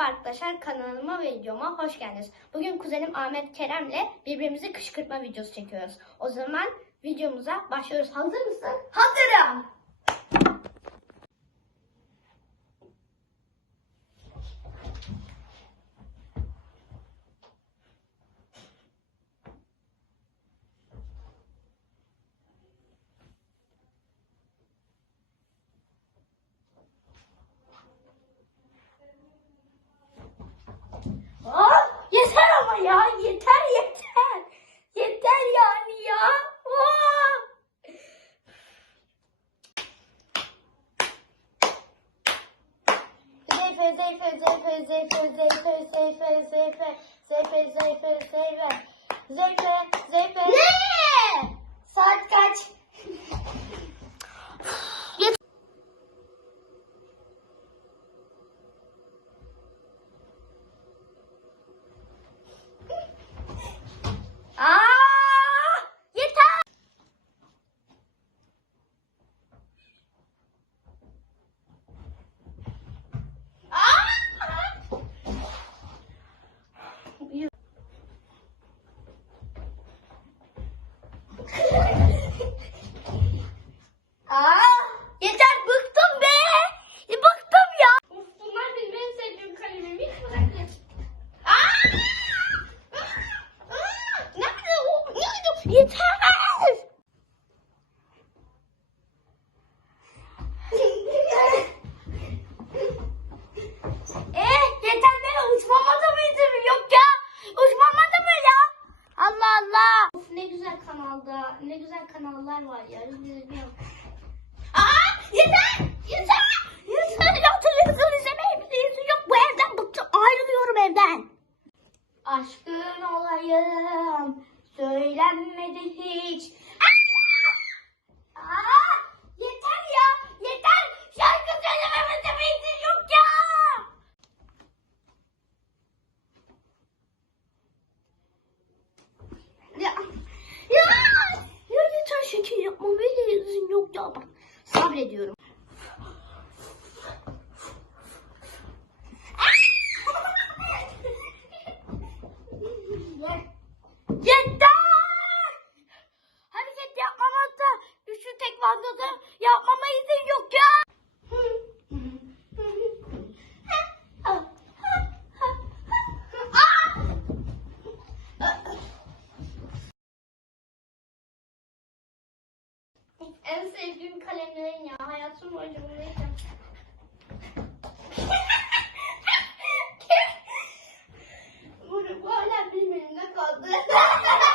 Merhaba arkadaşlar kanalıma ve videoma hoş geldiniz. Bugün kuzenim Ahmet Kerem'le birbirimizi kışkırtma videosu çekiyoruz. O zaman videomuza başlıyoruz. Hazır mısın? Hazırım. Zepe, Zepe, Zepe, Zepe, Zepe, Zepe, Zepe, Zepe, Zepe, Zepe, Zepe, Zepe, Zepe, Zepe, Zepe, Aa, yeter bıktım be. E, bıktım ya. Of, bunlar benim en sevdiğim kalemim. Hiç bırakmayın. Aa! Aa! Aa! Nerede o? Nerede? Yeter. E, Allah Allah. Ne güzel kanalda. Ne güzel kanallar var ya. İzliyorum. Aa yeter! Yeter! Yeter ya televizyon izlemeye bile izin yok. Bu evden bıktım. Ayrılıyorum evden. Aşkın olayım söylenmedi hiç. Aa, yeter ya, yeter. Şarkı söylememize bir izin yok ya. Ya, ya, ya yeter şekil yapma. Böyle bak. Sabrediyorum. Yeter! Hareket yapmamazsa üçlü tekvandoda yapmama izin yok ya. En sevdiğim kalemlerin ya. Hayatım boyunca bunu yapacağım. Bunu bu hala benim elimde kaldı.